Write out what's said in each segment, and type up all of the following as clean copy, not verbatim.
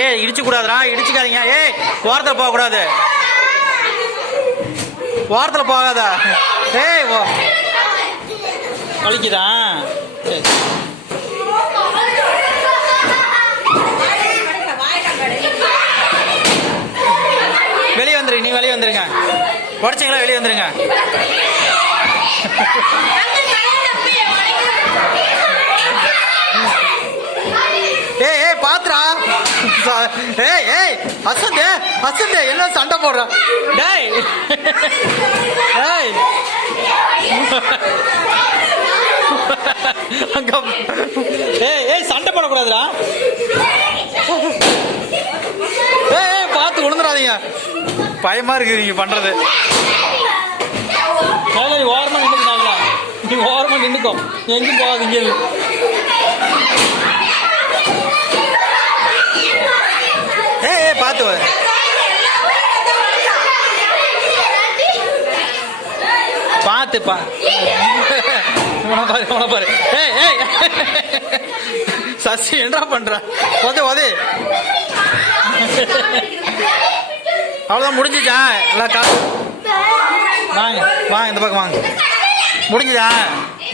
ஏய் இடிச்சு கூடாதுடா, இடிச்சுக்காதீங்க. ஏய் ஓரத்தில் போகக்கூடாது, ஓரத்தில் போகாதா. ஏய் வலிக்குதா? சரி வெளியே வந்துருங்க, நீ வெளியே வந்துருங்க. உடச்சிங்களா? வெளியே வந்துருங்க. ஏய் ஏய் பாத்துரா. ஏய் ஏய் அசந்தே அசந்தே என்ன சண்டை போடுற? டேய் ஏய் அங்க ஏய் ஏய் சண்டை போடக்கூடாதுடா. ஏய் ஏய் பார்த்து விழுந்துடாதீங்க, பயமா இருக்குது நீங்க பண்றது. நீ ஓரமா நின்றுக்குனாங்களா? நீ ஓரமா நின்றுக்கோ, எங்கேயும் போகாதீங்க. ஏய் ஏய் பார்த்து பார்த்துப்பா. பாரு பாரு. ஏய் ஏய் சசி என்னடா பண்ற? உதவி அவ்வளோதான், முடிஞ்சிச்சா? எல்லாம் வாங்க வாங்க இந்த பக்கம் வாங்க. முடிஞ்சுதா?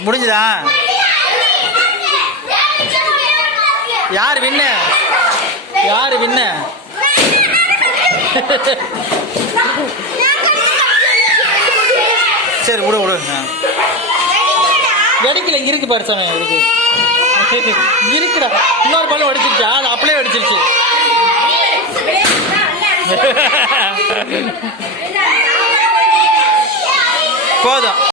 முடிஞ்சுதா? யார் வின்னு? யாரு வின்னு? சரி விடு விடு. வெடிக்கல, இங்க இருக்கு பாரு சாமி, இருக்கு இருக்குடா. இன்னொரு பழம் வெடிச்சிருச்சா? அது அப்படியே வெடிச்சிருச்சு. போதும்.